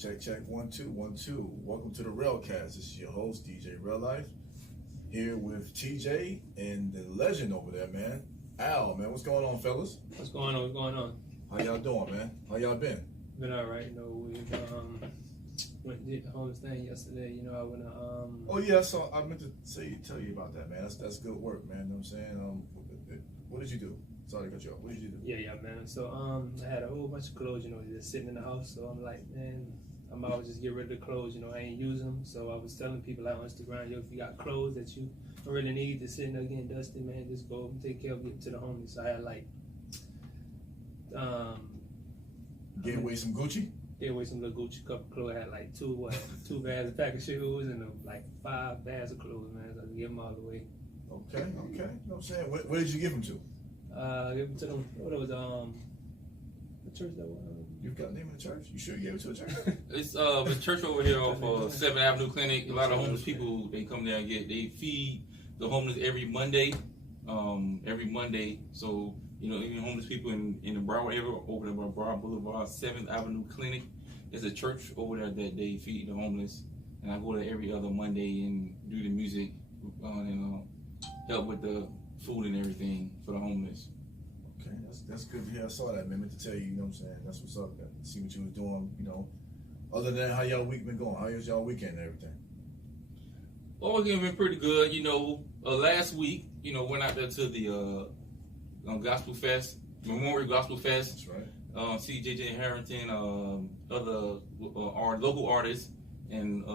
Check, check, 1 2 1 2. Welcome to the Rellcast. This is your host, DJ Real Life, here with TJ and the legend over there, man. Al, man, what's going on, fellas? What's going on? What's going on? How y'all doing, man? How y'all been? Been all right. You know, we went did the homeless thing yesterday. You know, I went Oh yeah, so I meant to tell you about that, man. That's good work, man. You know what I'm saying? What did you do? Sorry to cut you off. What did you do? Yeah, man. So I had a whole bunch of clothes, you know, just sitting in the house. So I'm like, man, I'm always just get rid of the clothes. You know, I ain't use them. So I was telling people out on Instagram, yo, if you got clothes that you don't really need, to sitting there getting dusty, man, just go and take care of it to the homeless. So I had like Gave away some Gucci? Gave away some little Gucci couple clothes. I had like two bags of pack of shoes and like 5 bags of clothes, man. So I gave them all away. Okay. You know what I'm saying? Where did you give them to? Give them to them. What was the church that was? You've got the name of the church? You sure you gave it to a church? It's the church over here off 7th Avenue Clinic. A lot of homeless people, they come there and they feed the homeless every Monday. So, you know, even homeless people in the Broward area, over there by Broward Boulevard, 7th Avenue Clinic. There's a church over there that they feed the homeless. And I go there every other Monday and do the music and help with the food and everything for the homeless. Okay, that's good to hear. I saw that, man. Meant to tell you, you know what I'm saying? That's what's up, man. See what you was doing, you know. Other than that, how y'all week been going? How was y'all weekend and everything? Well, weekend been pretty good. You know, last week, you know, went out there to the Gospel Fest, Memorial Gospel Fest. That's right. CJJ Harrington, other local artists, and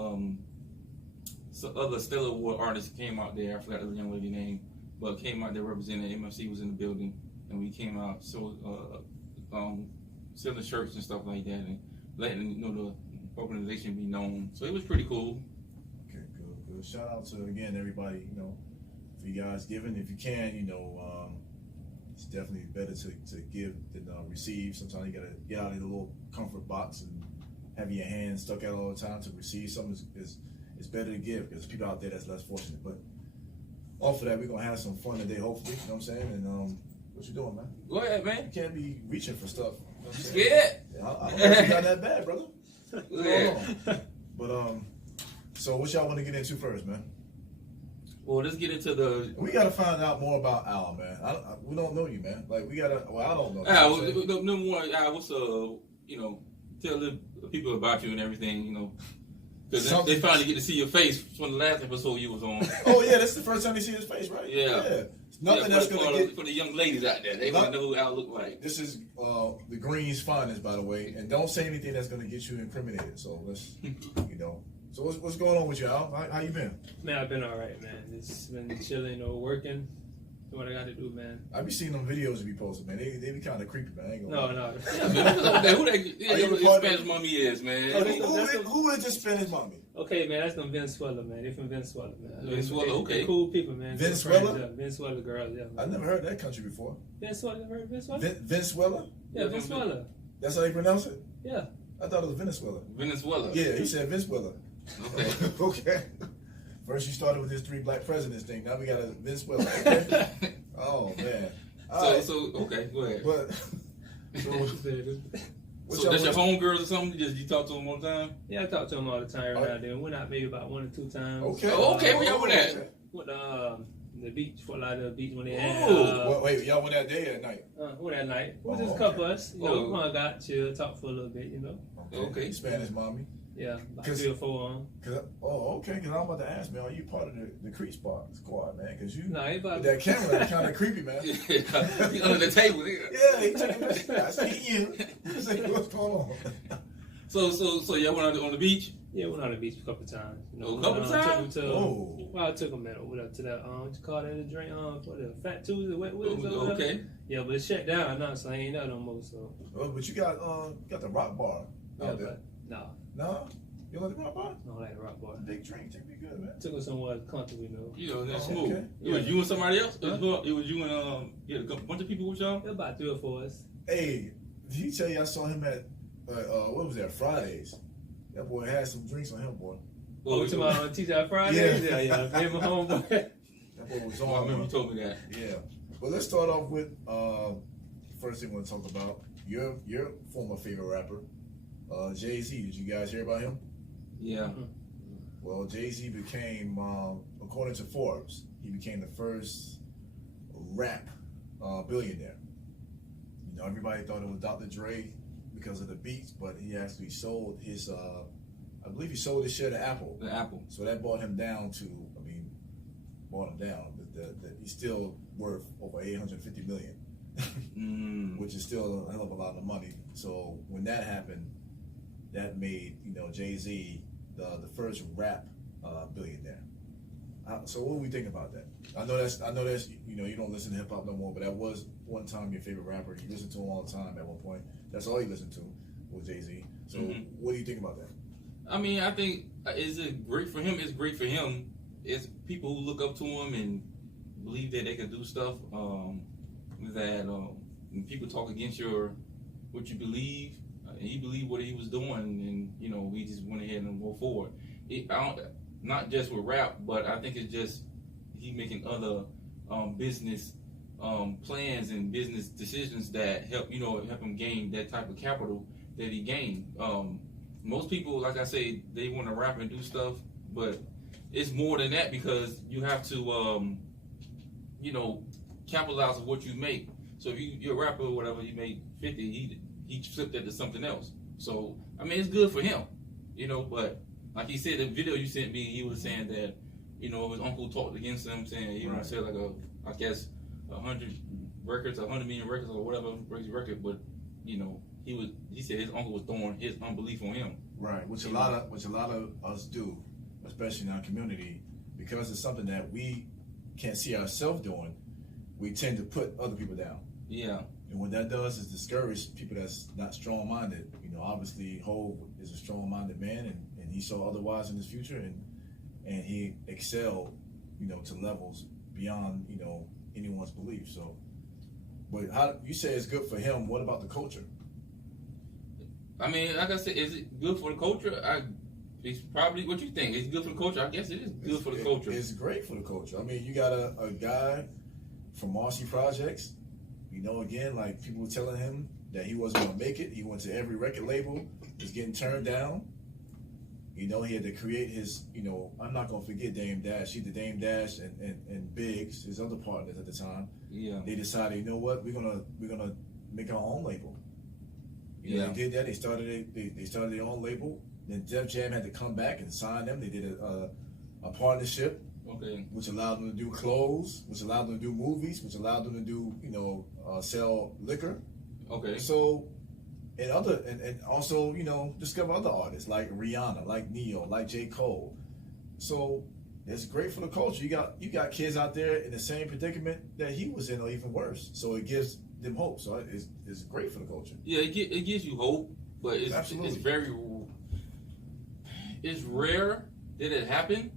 some other Stellar Award artists came out there. I forgot the young lady's name, but came out there representing MFC was in the building, and we came out selling shirts and stuff like that, and letting the organization be known. So it was pretty cool. Okay, good. Shout out to again everybody. You know, for you guys giving, if you can, you know. It's definitely better to give than receive. Sometimes you gotta get out of the little comfort box and have your hands stuck out all the time. To receive something is better to give, because people out there that's less fortunate. But off of that, we're gonna have some fun today, hopefully. You know what I'm saying? And what you doing, man? Go ahead, man. You can't be reaching for stuff. You know what I'm saying? Scared? I don't know if you got that bad, brother. What's Go going ahead. on? But so what y'all want to get into first, man? Well, let's get into the. We gotta find out more about Al, man. We don't know you, man. Like we gotta. Well, I don't know. Al, number one, Al, what's you know, tell the people about you and everything, you know, because they finally get to see your face from the last episode you was on. Oh yeah, that's the first time they see his face, right? Yeah. Nothing that's gonna get for the young ladies out there. They want to know who Al look like. This is the Green's finest, by the way, and don't say anything that's gonna get you incriminated. So let's, you know. So what's going on with you, Al? How you been? Man, I've been all right, man. Just been chilling, you know, working. What I got to do, man. I be seeing them videos you be posting, man. They be kind of creepy, man. I ain't gonna No. Yeah, man, who that Spanish mommy is, man? Who would just spend his mommy? Okay, man, that's them Venezuela, man. They from Venezuela, man. Venezuela, okay. They're cool people, man. Venezuela? Friends, yeah. Venezuela girls, yeah. I never heard that country before. Venezuela, never heard of Venezuela? Venezuela? Yeah, Venezuela. That's how you pronounce it? Yeah. I thought it was Venezuela. Venezuela. Yeah, he said Venezuela. Okay. Okay. First you started with this 3 black presidents thing. Now we got a Venezuela. Okay. Oh man. So okay, go ahead. But so that's your homegirls or something? You talk to them all the time? Yeah, I talk to them all the time right now. Then went out maybe about 1 or 2 times. Okay. Okay, where y'all went at? Went the beach, Fort Lauderdale Beach when they had. Wait, y'all went that day or at night? Went at night. It was just a okay. couple of us. You know, hung out, chill, talk for a little bit, you know. Okay. Spanish mommy. Yeah, like 3 or 4 on. Okay, because I'm about to ask, man, are you part of the creep squad, man? Because you, with that camera, kind of creepy, man. He's under the table. Yeah, he took it. I see you. What's going on? So y'all went out on the beach? Yeah, went on the beach a couple of times. You know, A couple of times? I took them over to that, what you call that, a drink, what the Fat Tuesday, what is it? Okay. Yeah, but it's shut down now, so I ain't there no more, so. Oh, but you got the rock bar out there. No. No? You like the rock bar? I don't like the rock bar. Big drink, take me good, man. Took us somewhere comfortable, you know. You know, that's smooth. Okay. It was you and somebody else? Huh? It was you and a bunch of people with y'all? There about 3 or 4 of us. Hey, did he tell you I saw him at what was that, Fridays? That boy had some drinks on him, boy. Oh, to my TGI Fridays? Yeah. Yeah. Me and my homeboy. That boy was on. I remember you told me that. Yeah. Well, let's start off with first thing we want to talk about your former favorite rapper, Jay-Z. Did you guys hear about him? Yeah. Well, Jay-Z became, according to Forbes, he became the first rap billionaire. You know, everybody thought it was Dr. Dre because of the beats, but he actually sold his, I believe he sold his share to Apple. The Apple. So that brought him down to, brought him down. He's still worth over $850 million, which is still a hell of a lot of money. So when that happened, that made, you know, Jay-Z the first rap billionaire. So what do we think about that? I know that's you know, you don't listen to hip hop no more, but that was one time your favorite rapper. You listened to him all the time at one point. That's all you listened to was Jay-Z. So what do you think about that? I mean, I think is it great for him? It's great for him. It's people who look up to him and believe that they can do stuff. That when people talk against what you believe, and he believed what he was doing, and you know, we just went ahead and go forward. Not just with rap, but I think it's just he making other business plans and business decisions that help him gain that type of capital that he gained. Most people, like I say, they want to rap and do stuff, but it's more than that because you have to, capitalize on what you make. So if you're a rapper or whatever, you make 50, he flipped that to something else. So I mean, it's good for him, But like he said, the video you sent me, he was saying that, his uncle talked against him, saying he would sell like 100 records, 100 million records or whatever crazy record, but he said his uncle was throwing his unbelief on him. Right, which a lot of us do, especially in our community, because it's something that we can't see ourselves doing. We tend to put other people down. Yeah. And what that does is discourage people that's not strong-minded. Obviously, Hov is a strong-minded man, and he saw otherwise in his future, and he excelled, to levels beyond, anyone's belief. So, but how you say it's good for him? What about the culture? I mean, like I said, is it good for the culture? It's probably what you think. It's good for the culture. I guess it is good for the culture. It's great for the culture. I mean, you got a guy from Marcy Projects. Again, like people were telling him that he wasn't going to make it. He went to every record label, was getting turned down. He had to create his, I'm not going to forget Dame Dash. He did Dame Dash and Biggs, his other partners at the time. Yeah. They decided, you know what, we're gonna make our own label. They did that. They started their own label. Then Def Jam had to come back and sign them. They did a partnership. Okay. Which allowed them to do clothes, which allowed them to do movies, which allowed them to do, sell liquor. Okay. So, and also, discover other artists like Rihanna, like Neo, like J. Cole. So it's great for the culture. You got kids out there in the same predicament that he was in, or even worse. So it gives them hope. So it's great for the culture. Yeah, it gives you hope, but it's rare that it happened.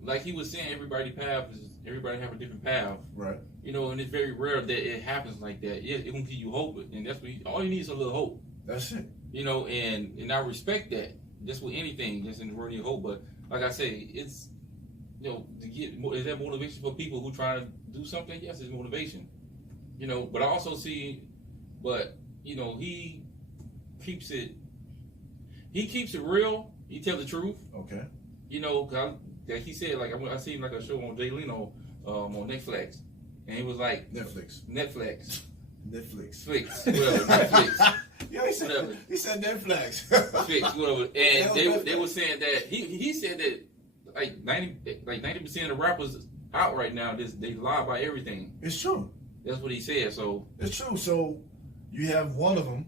Like he was saying, everybody have a different path. Right. And it's very rare that it happens like that. Yeah, it gonna give you hope, and that's what all you need is a little hope. That's it. And I respect that. Just with anything, just in the word of hope. But like I say, it's to get is that motivation for people who try to do something? Yes, it's motivation. But I also see, he keeps it real. He tells the truth. Okay. Like he said, like I seen like a show on Jay Leno on Nexflax, and he was like Netflix. Netflix. Yeah, he said Netflix. Flix, whatever. And they were saying that he said that like 90% of the rappers out right now, they lie about everything. It's true. That's what he said. So it's true. So you have one of them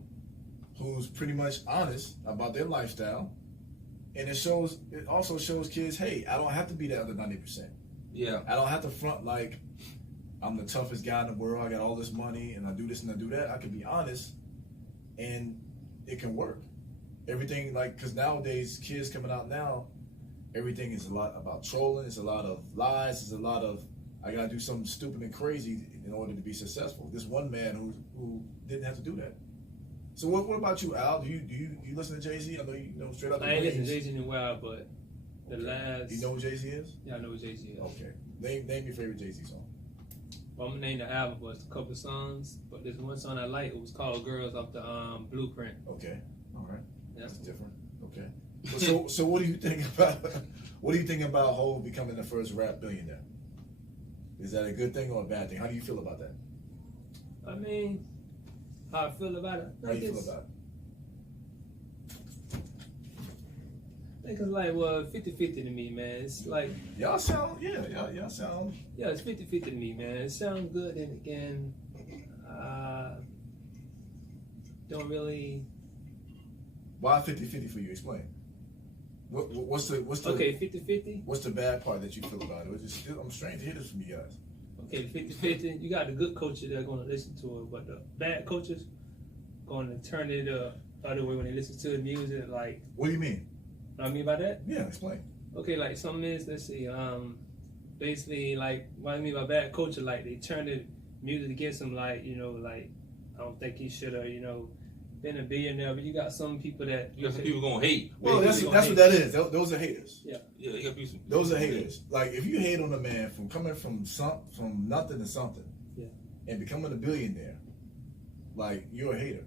who's pretty much honest about their lifestyle. And it also shows kids, hey, I don't have to be the other 90%. Yeah. I don't have to front like I'm the toughest guy in the world. I got all this money and I do this and I do that. I can be honest and it can work. Everything, because nowadays, kids coming out now, everything is a lot about trolling. It's a lot of lies. It's a lot of, I got to do something stupid and crazy in order to be successful. This one man who didn't have to do that. So what about you, Al? Do you listen to Jay-Z? I know you know straight out the I ain't listened to Jay-Z in a while, but the last... You know who Jay-Z is? Yeah, I know who Jay-Z is. Okay. Name your favorite Jay-Z song. I'm gonna name the album, but it's a couple songs. But there's one song I like. It was called "Girls" off the Blueprint. Okay, all right, That's that's different. Okay, so what do you think about Hov becoming the first rap billionaire? Is that a good thing or a bad thing? How do you feel about that? I mean, how I feel about it. How do you feel about it? I think it's like 50-50 to me, man. It's like Y'all sound, y'all sound. yeah, it's 50-50 to me, man. It sounds good, and again, don't really. Why 50-50 for you? Explain. What's the Okay, 50-50. What's the bad part that you feel about it? I'm strange to hear this from you guys. Okay, 50-50. You got the good coaches that are going to listen to it, but the bad coaches going to turn it the other way when they listen to the music. Like, What do you mean? what I mean by that? Yeah, explain. Okay, like some is, let's see, basically like what I mean by bad culture, like they turn the music against them, like, you know, like I don't think he should have, you know, been a billionaire, but you got some people that You got some people gonna hate. Well, that's what that is. Those are haters. Yeah, you got people. Those are haters. Like if you hate on a man from coming from nothing to something, Yeah. and becoming a billionaire, like you're a hater.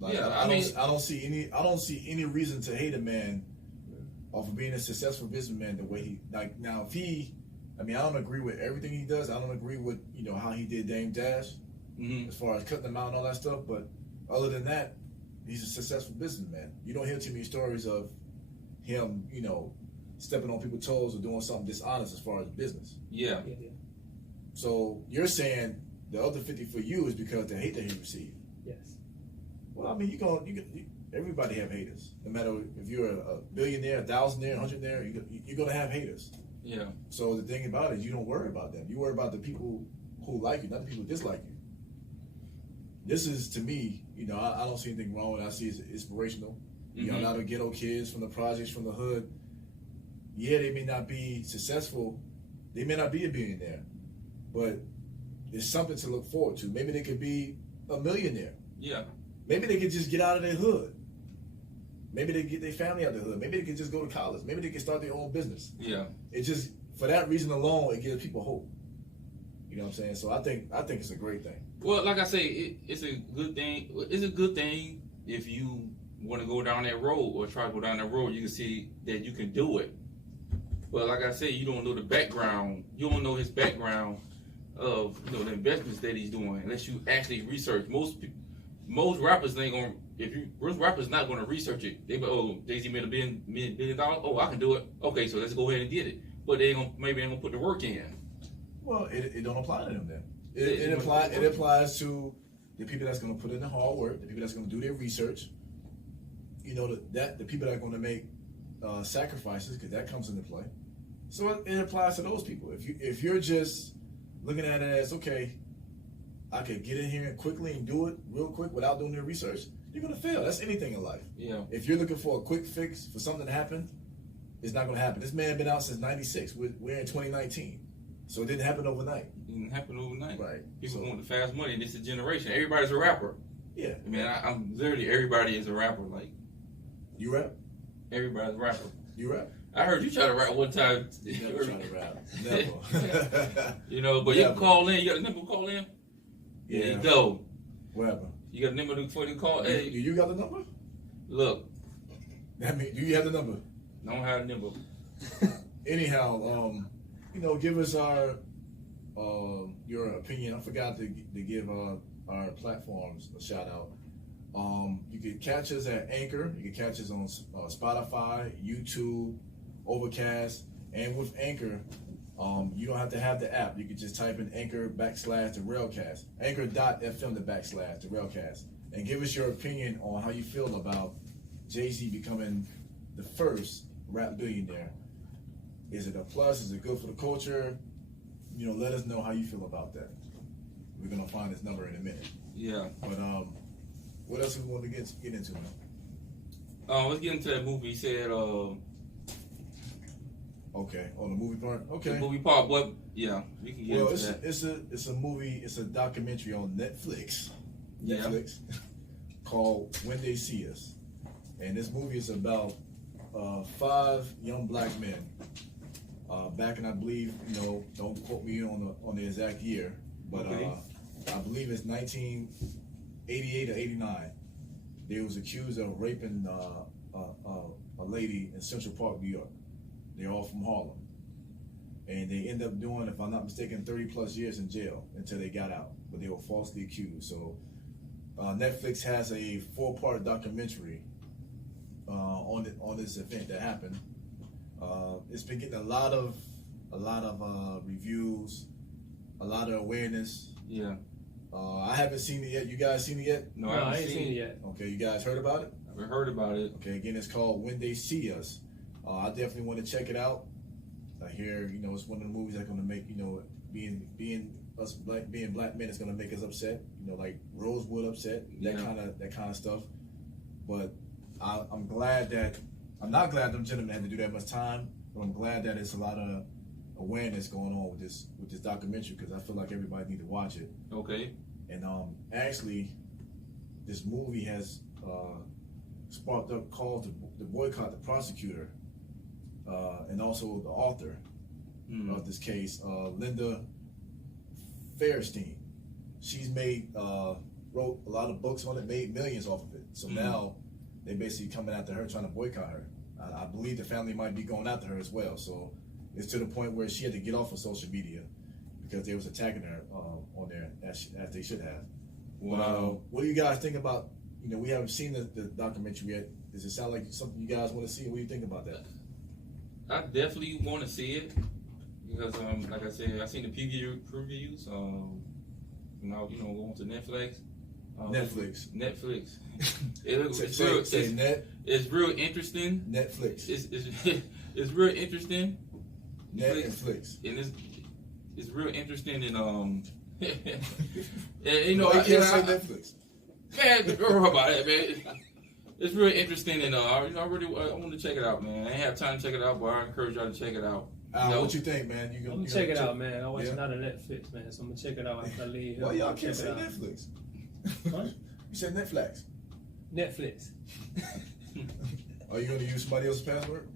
Like, Yeah, I don't see any reason to hate a man off of being a successful businessman the way he like now. If he, I don't agree with everything he does. I don't agree with how he did Dame Dash as far as cutting them out and all that stuff. But other than that, he's a successful businessman. You don't hear too many stories of him, stepping on people's toes or doing something dishonest as far as business. Yeah. So you're saying the other 50 for you is because the hate that he received. Yes. Well, everybody have haters. No matter if you're a billionaire, a thousandaire, 100aire, you're gonna have haters. Yeah. So the thing about it is you don't worry about them. You worry about the people who like you, not the people who dislike you. This is, to me, I don't see anything wrong with it. I see it's inspirational. A lot of ghetto kids from the projects, from the hood. Yeah, they may not be successful. They may not be a billionaire, but there's something to look forward to. Maybe they could be a millionaire. Yeah. Maybe they could just get out of their hood. Maybe they get their family out of the hood. Maybe they could just go to college. Maybe they can start their own business. Yeah. It just, for that reason alone, it gives people hope. You know what I'm saying? So I think it's a great thing. Well, like I say, it's a good thing. It's a good thing if you want to go down that road or try to go down that road. You can see that you can do it. But like I say, you don't know the background. You don't know his background of the investments that he's doing unless you actually research. Most rappers ain't gonna. Most rappers not gonna research it. They go, Jay-Z made $1 billion. Oh, I can do it. Okay, so let's go ahead and get it. But they ain't gonna put the work in. Well, it don't apply to them then. It applies to the people that's going to put in the hard work, the people that's going to do their research. The people that are going to make sacrifices, because that comes into play. So it applies to those people. If you're just looking at it as, okay, I could get in here and quickly and do it real quick without doing the research, you're going to fail. That's anything in life. Yeah. If you're looking for a quick fix for something to happen, it's not going to happen. This man been out since '96. We're in 2019. So it didn't happen overnight. It didn't happen overnight. Right. People want the fast money. This is a generation. Everybody's a rapper. Yeah. I'm literally, everybody is a rapper. Like, you rap? everybody's a rapper. You rap? I heard you try to rap one time. Never try to rap. Never. But you can call in. You got a number to call in? Yeah. There you go. Whatever. You got a number for you to call? Hey, You got the number? look, Do you have the number? I don't have a number. Anyhow, give us your opinion. I forgot to give our platforms a shout out. You can catch us at Anchor. You can catch us on Spotify, YouTube, Overcast, and with Anchor, you don't have to have the app. You can just type in Anchor / the Rellcast, Anchor.fm / the Rellcast, and give us your opinion on how you feel about Jay-Z becoming the first rap billionaire. Is it a plus? Is it good for the culture? Let us know how you feel about that. We're gonna find this number in a minute. Yeah. But what else do we want to get into, man? Let's get into that movie. He said, Okay, on the movie part. Okay. the movie part, but yeah, we can get into that. It's a movie. It's a documentary on Netflix. Yeah. Netflix called When They See Us, and this movie is about 5 young black men back in, I believe, don't quote me on the exact year, but Okay. I believe it's 1988 or 89. They was accused of raping a lady in Central Park, New York. They're all from Harlem. And they end up doing, if I'm not mistaken, 30 plus years in jail until they got out. But they were falsely accused. So Netflix has a 4-part documentary on this event that happened. It's been getting a lot of reviews, a lot of awareness. Yeah. I haven't seen it yet. You guys seen it yet? No, I ain't seen it yet. Okay, you guys heard about it? I've heard about it. Okay, again, it's called When They See Us. I definitely want to check it out. I hear, it's one of the movies that's going to make, being black men is going to make us upset. Like Rosewood upset, that kind of stuff. But I'm not glad them gentlemen had to do that much time, but I'm glad that it's a lot of awareness going on with this documentary, because I feel like everybody need to watch it. Okay. And actually, this movie has sparked up calls to boycott the prosecutor and also the author of this case, Linda Fairstein. She's wrote a lot of books on it, made millions off of it. So now they're basically coming after her, trying to boycott her. I believe the family might be going after her as well. So it's to the point where she had to get off of social media because they was attacking her on there as they should have. Wow. What do you guys think about? We haven't seen the documentary yet. Does it sound like something you guys want to see? What do you think about that? I definitely want to see it because, like I said, I seen the previews. Now going to Netflix. Netflix. It's real interesting. Netflix. It's real interesting. Netflix. And it's real interesting and and, Why you can't say Netflix? Man, don't worry about it, man. It's real interesting and I want to check it out, man. I ain't have time to check it out, but I encourage y'all to check it out. What you think, man? I'm gonna check it out, man. I watch it on Netflix, man. So I'm gonna check it out after I leave. Why y'all can't say Netflix? What? You said Netflix. Netflix. Are you going to use somebody else's password?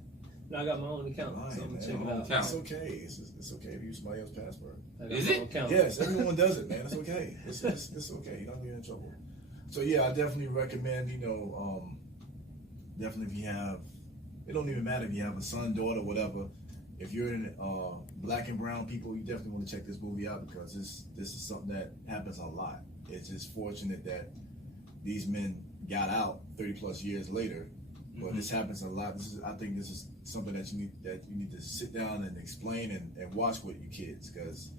No, I got my own account, so I'm gonna check it out. It's okay. It's okay if you use somebody else's password. Is it? Yes, everyone does it, man. It's okay. It's okay. You don't get in trouble. So yeah, I definitely recommend. Definitely if you have, it don't even matter if you have a son, daughter, whatever. If you're in black and brown people, you definitely want to check this movie out because this is something that happens a lot. It's just fortunate that these men got out 30 plus years later, but this happens a lot. I think this is something that you need to sit down and explain and watch with your kids because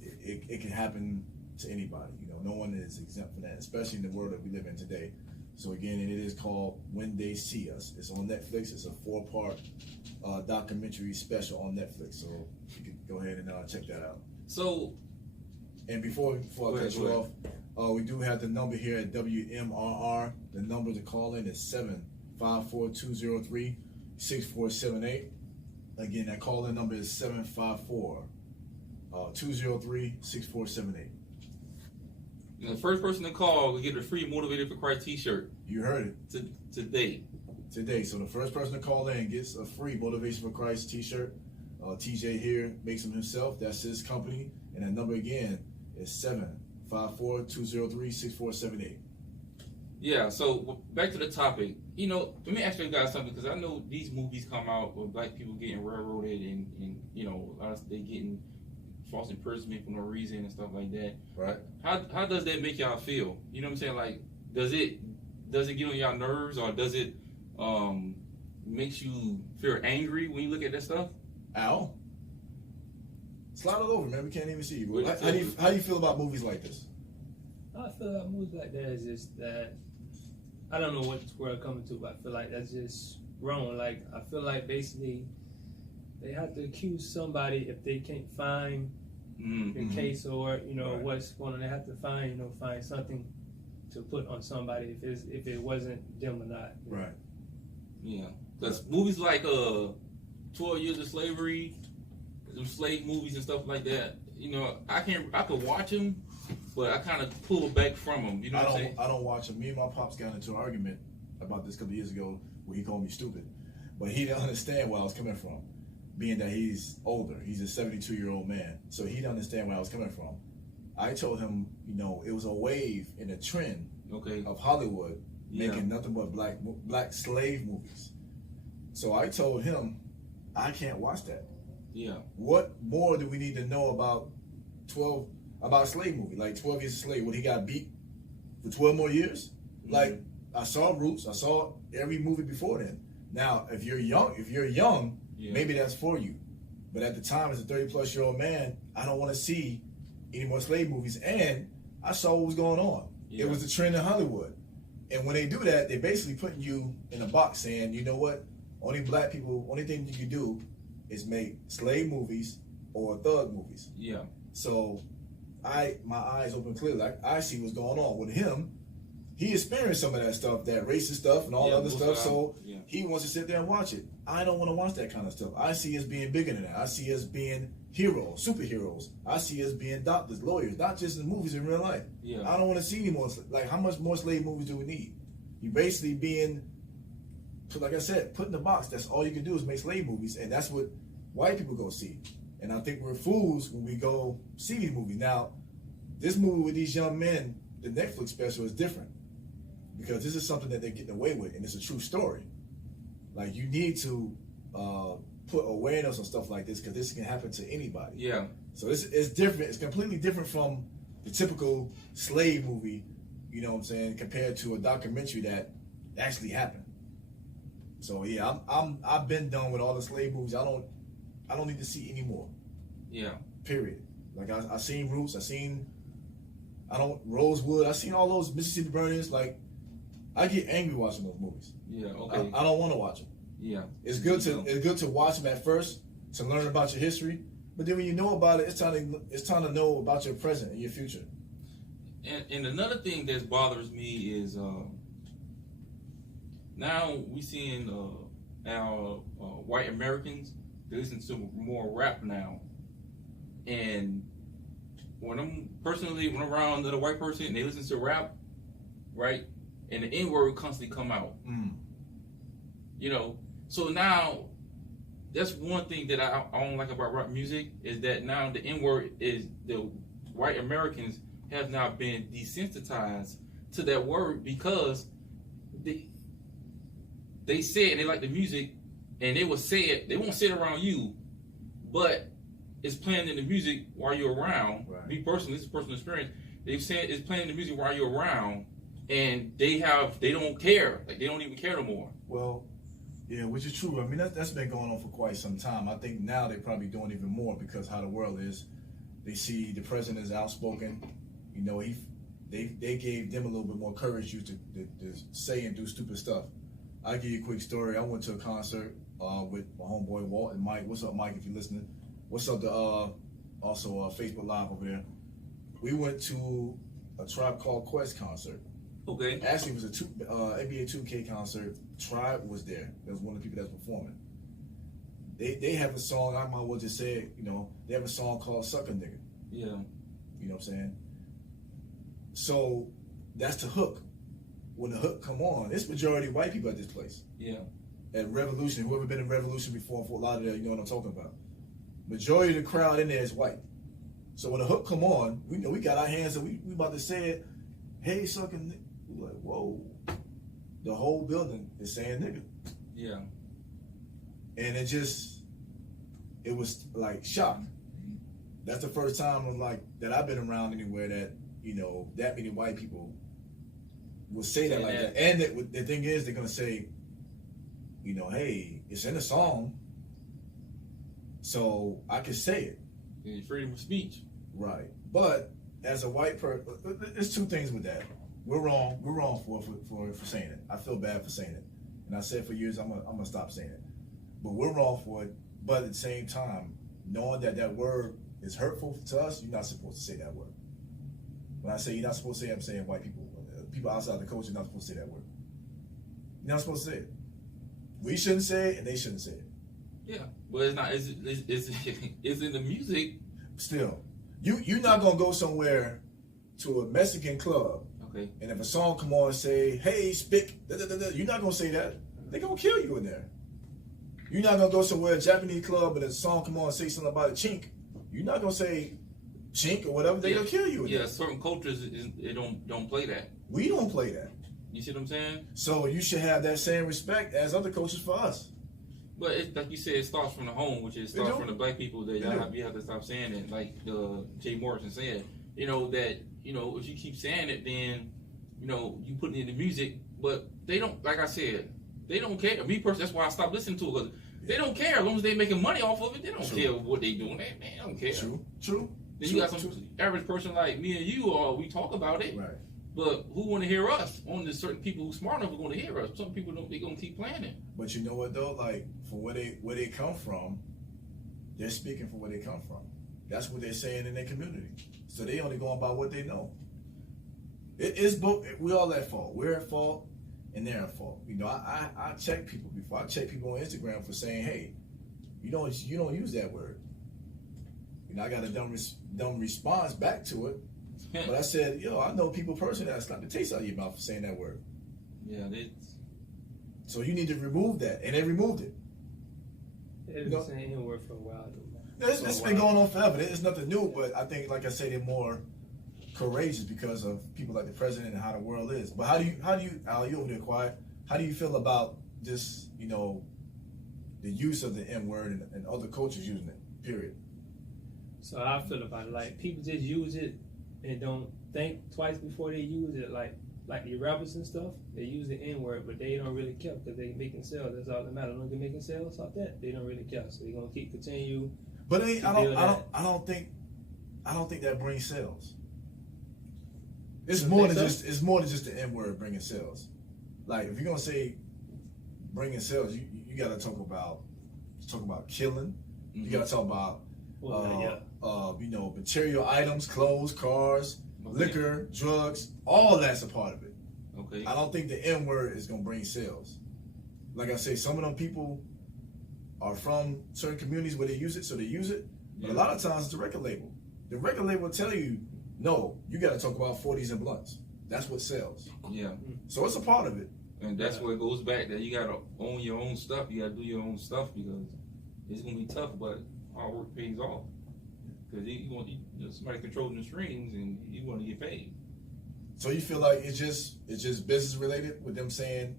it can happen to anybody. No one is exempt from that, especially in the world that we live in today. So again, it is called When They See Us. It's on Netflix. It's a 4-part documentary special on Netflix. So you can go ahead and check that out. So, and before I cut you off, we do have the number here at WMRR. The number to call in is 754-203-6478. Again, that call-in number is 754-203-6478. the first person to call will get a free Motivated for Christ t-shirt. You heard it. Today. So the first person to call in gets a free Motivation for Christ t-shirt. TJ here makes them himself. That's his company. And that number again is 754-203-6478. Yeah, so back to the topic. Let me ask you guys something because I know these movies come out with black people getting railroaded and they getting false imprisonment for no reason and stuff like that. Right. How does that make y'all feel? You know what I'm saying? Like, does it get on y'all nerves or does it makes you feel angry when you look at that stuff? Al, slide it over, man. We can't even see you. How do you feel about movies like this? I feel like movies like that is just that I don't know what this world coming to, but I feel like that's just wrong. Like I feel like basically they have to accuse somebody if they can't find the case or what's going on. They have to find something to put on somebody if it wasn't them or not. Right. Yeah. Because movies like 12 Years of Slavery, some slave movies and stuff like that. I could watch them, but I kind of pull back from them. What I'm saying? I don't watch them. Me and my pops got into an argument about this a couple years ago where he called me stupid, but he didn't understand where I was coming from. being that he's older, he's a 72-year-old man, so he didn't understand where I was coming from. I told him, you know, it was a wave in a trend of Hollywood making nothing but black slave movies. So I told him, I can't watch that. Yeah. What more do we need to know about a slave movie? Like 12 Years a Slave, what, he got beat for 12 more years? Mm-hmm. Like, I saw Roots, I saw every movie before then. Now, if you're young, maybe that's for you. But at the time, as a 30-plus-year-old man, I don't want to see any more slave movies. And I saw what was going on. Yeah. It was the trend in Hollywood. And when they do that, they're basically putting you in a box saying, you know what? Only black people, only thing you can do is make slave movies or thug movies. Yeah. So my eyes open clearly. I see what's going on with him. He experienced some of that stuff, that racist stuff and all the other stuff. So he wants to sit there and watch it. I don't want to watch that kind of stuff. I see us being bigger than that. I see us being heroes, superheroes. I see us being doctors, lawyers, not just in movies, in real life. Yeah. I don't want to see any more. Like, how much more slave movies do we need? You basically being, like I said, put in the box. That's all you can do is make slave movies, and that's what white people go see. And I think we're fools when we go see these movies. Now, this movie with these young men, the Netflix special, is different because this is something that they're getting away with, and it's a true story. Like, you need to put awareness on stuff like this because this can happen to anybody. Yeah. So it's different. It's completely different from the typical slave movie, you know what I'm saying, compared to a documentary that actually happened. So yeah, I've been done with all the slave movies. I don't need to see any more. Yeah. Period. Like I seen Roots, Rosewood, I seen all those Mississippi Burners. Like, I get angry watching those movies. Yeah. Okay. I don't want to watch them. Yeah. It's good to watch them at first to learn about your history, but then when you know about it, it's time to know about your present and your future. And another thing that bothers me is now we seeing our white Americans, they listen to more rap now, and when I'm around another white person and they listen to rap, right, and the N-word constantly come out, you know. So now, that's one thing that I don't like about rap music is that now the N-word is the white Americans have now been desensitized to that word because they say it, they like the music, and they will say it. They won't say it around you, but it's playing in the music while you're around. Right. Me personally, this is personal experience. They've said it's playing the music while you're around, and they don't care. Like, they don't even care no more. Well, yeah, which is true. I mean, that's been going on for quite some time. I think now they're probably doing even more because how the world is. They see the president is outspoken. You know, they gave them a little bit more courage to say and do stupid stuff. I'll give you a quick story. I went to a concert with my homeboy Walt and Mike. What's up, Mike, if you're listening? What's up to also Facebook Live over there? We went to a Tribe Called Quest concert. Okay. Actually, it was a NBA 2K concert. Tribe was there. That was one of the people that's performing. They have a song, I might as well just say it, you know, they have a song called Suck a Nigga. Yeah. You know what I'm saying? So that's the hook. When the hook come on, it's majority white people at this place. Yeah. At Revolution, whoever been in Revolution before in Fort Lauderdale, you know what I'm talking about. Majority of the crowd in there is white. So when the hook come on, we know we got our hands and we about to say it, hey, sucking nigga. We're like, whoa. The whole building is saying nigga. Yeah. And it was like shock. That's the first time that I've been around anywhere that, you know, that many white people will say that like that. And the thing is, they're going to say, you know, hey, it's in the song, so I can say it. And freedom of speech. Right. But as a white person, there's two things with that. We're wrong. We're wrong for saying it. I feel bad for saying it. And I said for years, I'm gonna stop saying it. But we're wrong for it. But at the same time, knowing that word is hurtful to us, you're not supposed to say that word. When I say you're not supposed to say it, I'm saying white people. People outside the culture are not supposed to say that word. You're not supposed to say it. We shouldn't say it, and they shouldn't say it. Yeah, well, it's not. It's in the music. Still, you're not gonna go somewhere to a Mexican club. Okay. And if a song come on and say, "Hey, spick," you're not gonna say that. They're gonna kill you in there. You're not gonna go somewhere, a Japanese club, and a song come on and say something about a chink. You're not gonna say chink or whatever. They're gonna kill you. Yeah, certain cultures they don't play that. We don't play that. You see what I'm saying? So you should have that same respect as other cultures for us. But like you said, it starts from the home, which is starts from the black people. That you have to stop saying it. Like Jay Morrison said, that if you keep saying it, then you put it in the music. But they don't. Like I said, they don't care. Me personally, that's why I stopped listening to it. Cause they don't care as long as they making money off of it. They don't care what they doing. They don't care. True. Then you got some average person like me and you, or we talk about it. Right. But who want to hear us? Only certain people who smart enough are going to hear us. Some people don't. They gonna keep playing it. But you know what though? Like from where they come from, they're speaking from where they come from. That's what they're saying in their community. So they only going by what they know. It is both. We all at fault. We're at fault, and they're at fault. I check people before. I check people on Instagram for saying, "Hey, you don't use that word." I got a dumb response back to it. But I said, I know people personally that slapped the taste out of your mouth for saying that word. Yeah, so you need to remove that, and they removed it. They've been saying N-word for a while, though. It's been going on forever. It's nothing new, but I think, like I said, they're more courageous because of people like the president and how the world is. But how do you, Al, you over there quiet? How do you feel about this? The use of the N-word and other cultures using it. Period. So how I feel about it, like people just use it and don't think twice before they use it. Like the rappers and stuff, they use the N-word, but they don't really care because they making sales. That's all that matters. When they're making sales off that, they don't really care. So they're gonna continue. But I don't think that brings sales. It's more than just the N-word bringing sales. Like if you're gonna say bringing sales, you gotta talk about killing. Mm-hmm. You gotta talk about material items, clothes, cars, liquor, drugs, all that's a part of it. Okay. I don't think the N-word is gonna bring sales. Like I say, some of them people are from certain communities where they use it, so they use it. But a lot of times it's the record label. The record label will tell you, no, you gotta talk about 40s and blunts. That's what sells. Yeah. So it's a part of it. And that's where it goes back that you gotta own your own stuff. You gotta do your own stuff because it's gonna be tough, but hard work pays off. Because somebody controlling the strings and you want to get paid. So you feel like it's just business related with them saying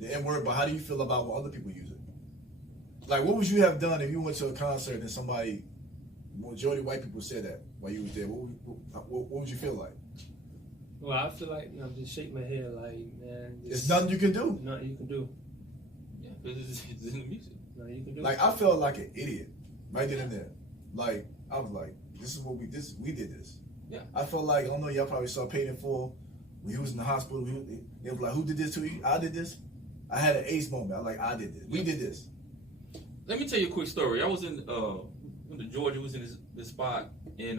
the N-word, but how do you feel about when other people use it? Like, what would you have done if you went to a concert and majority white people said that while you was there? What would you feel like? Well, I feel like just shake my head like, man. It's nothing you can do. Nothing you can do. Yeah, because it's in the music. Nothing you can do. Like I felt like an idiot right then and there. Like I was like, we did this. Yeah. I felt like, I don't know, y'all probably saw Paid in Full when he was in the hospital. They were like, who did this to you? I did this. I had an ace moment. I was like, I did this. We did this. Let me tell you a quick story. I was in Georgia. Was in this spot in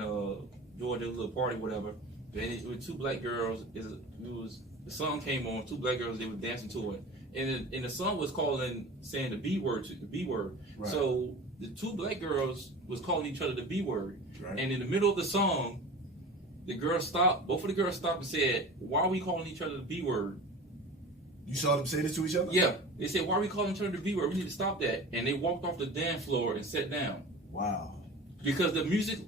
Georgia, a little party, whatever. And it was two black girls. The song came on. Two black girls. They were dancing to it, and the song was saying the B word. Right. So the two black girls was calling each other the B word. Right. And in the middle of the song, both of the girls stopped and said, "Why are we calling each other the B word?" You saw them say this to each other? Yeah. They said, "Why are we calling each other the B word? We need to stop that." And they walked off the dance floor and sat down. Wow. Because the music,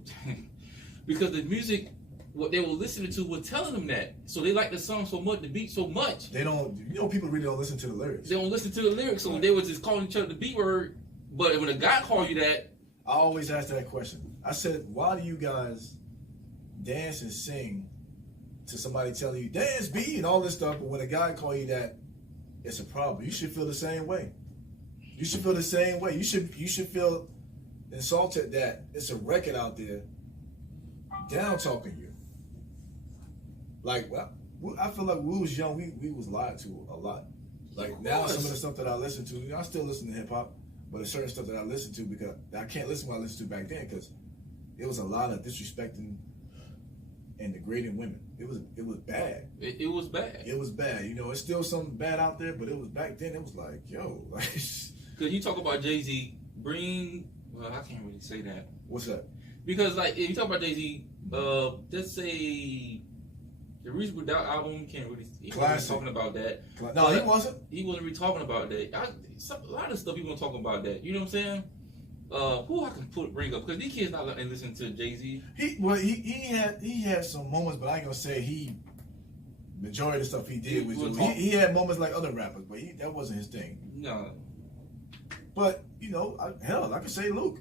what they were listening to was telling them that. So they liked the song so much, the beat so much. They don't, people really don't listen to the lyrics. They don't listen to the lyrics. So they were just calling each other the B word. But when a guy call you that. I always ask that question. I said, why do you guys dance and sing to somebody telling you, dance B and all this stuff, but when a guy call you that, it's a problem. You should feel the same way. You should feel the same way. You should feel insulted that it's a record out there down talking you. Like, I feel like when we was young, we was lied to a lot. Like now, some of the stuff that I listen to, I still listen to hip hop, but there's certain stuff that I listen to because I can't listen to what I listened to back then because it was a lot of disrespecting and degrading women. It was bad. It was bad. It was bad. It's still something bad out there, but it was back then. It was like, yo, like. Because you talk about Jay-Z, well, I can't really say that. What's that? Because like if you talk about Jay-Z, let's say The Reason Without album can't really. He Classic. wasn't talking about that. No, he wasn't. He wasn't really talking about that. A lot of stuff he wasn't talking about that. You know what I'm saying? Who I can bring up, because these kids not letting listen to Jay-Z. He had some moments, but I ain't gonna say majority of the stuff he did was he had moments like other rappers, but that wasn't his thing. No. But I could say Luke.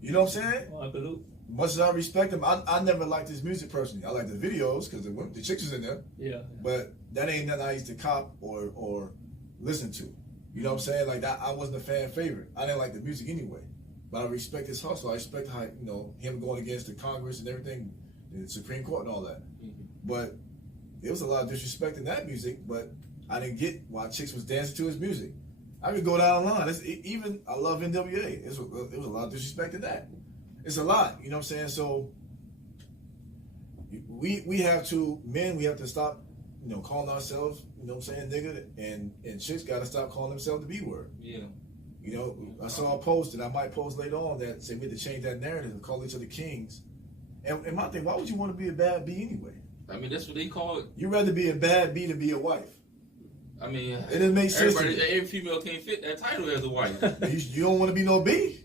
You know what I'm saying? Oh, Uncle Luke. Much as I respect him, I never liked his music personally. I like the videos because the chicks was in there. Yeah. But that ain't nothing I used to cop or listen to. You know what I'm saying? Like that, I wasn't a fan favorite. I didn't like the music anyway. But I respect his hustle. I respect how him going against the Congress and everything, the Supreme Court and all that. Mm-hmm. But there was a lot of disrespect in that music. But I didn't get why chicks was dancing to his music. I could go down the line. Even I love NWA. It was a lot of disrespect in that. It's a lot. You know what I'm saying? So we have to stop. Calling ourselves, what I'm saying, nigga, and chicks got to stop calling themselves the B word. Yeah. I saw a post that I might post later on that said we had to change that narrative and call each other kings. And my thing, why would you want to be a bad B anyway? I mean, that's what they call it. You'd rather be a bad B than be a wife. I mean, it doesn't make sense. Every female can't fit that title as a wife. You don't want to be no B.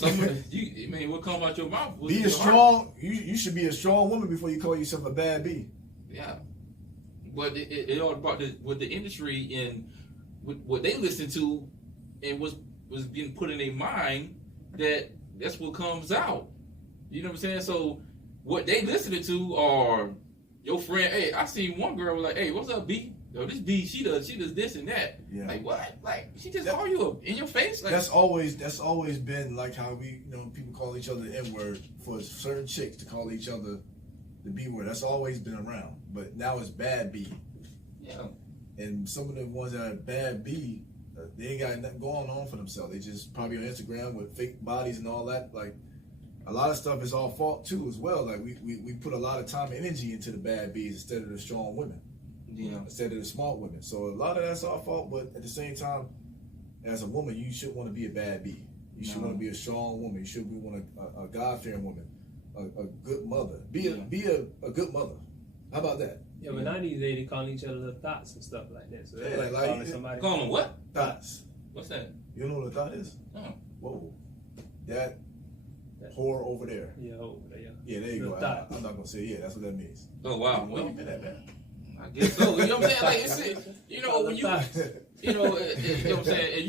What comes out your mouth? Be a strong. You should be a strong woman before you call yourself a bad B. Yeah. But it all about with the industry and what they listen to and was being put in their mind that's what comes out. You know what I'm saying? So what they listening to are your friend. Hey, I seen one girl like, hey, what's up, B? Yo, this B, she does this and that. Yeah. Like what? Like she just call you up in your face? Like, that's always been like how we people call each other the N word for certain chicks to call each other the B word. That's always been around. But now it's bad B. Yeah. And some of the ones that are bad B, they ain't got nothing going on for themselves. They just probably on Instagram with fake bodies and all that. Like a lot of stuff is all fault too as well. Like we put a lot of time and energy into the bad B's instead of the strong women. Yeah. Instead of the smart women. So a lot of that's our fault, but at the same time, as a woman, you should want to be a bad B. You should want to be a strong woman. You should want a God-fearing woman, a good mother. Be a good mother. How about that? Yeah, but nowadays they call each other little thoughts and stuff like that. So Yeah, they're like calling somebody. Call them what? Thoughts. What's that? You don't know what a thought is? Oh. Whoa. That whore over there. Yeah, over there. Yeah, there you Little go. thought. I'm not gonna say that's what that means. Oh wow. Where Well, you been at, man? I guess so. You know what I'm saying? Like it's when you what I'm saying, and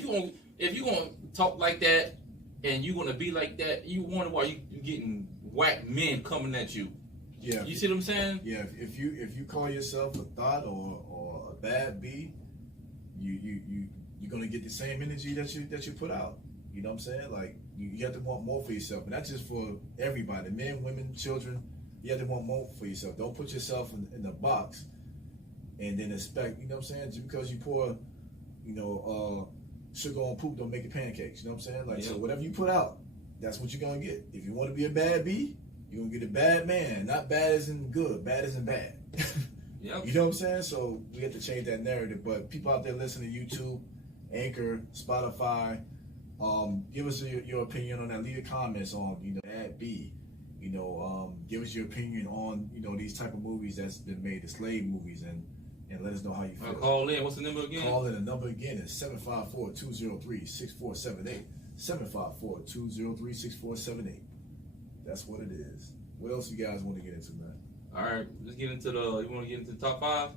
if you gonna talk like that and you gonna be like that, you wonder why you getting whack men coming at you. Yeah. You see what I'm saying? Yeah. If you call yourself a thought or a bad B, you're gonna get the same energy that you put out. You know what I'm saying? Like you have to want more for yourself, and that's just for everybody, men, women, children. You have to want more for yourself. Don't put yourself in a box and then expect, you know what I'm saying, just because you pour, sugar on poop don't make it pancakes. You know what I'm saying? Like, So whatever you put out, that's what you're gonna get. If you want to be a bad B, you're gonna get a bad man. Not bad as in good, bad as in bad. Yep. You know what I'm saying? So we have to change that narrative. But people out there listening to YouTube, Anchor, Spotify, give us your opinion on that. Leave your comments on, bad B. Give us your opinion on, these type of movies that's been made, the slave movies, and let us know how you feel. Call in. What's the number again? Call in. The number again is 754-203-6478. 754-203-6478. That's what it is. What else you guys want to get into, man? All right, let's get into you want to get into top 5?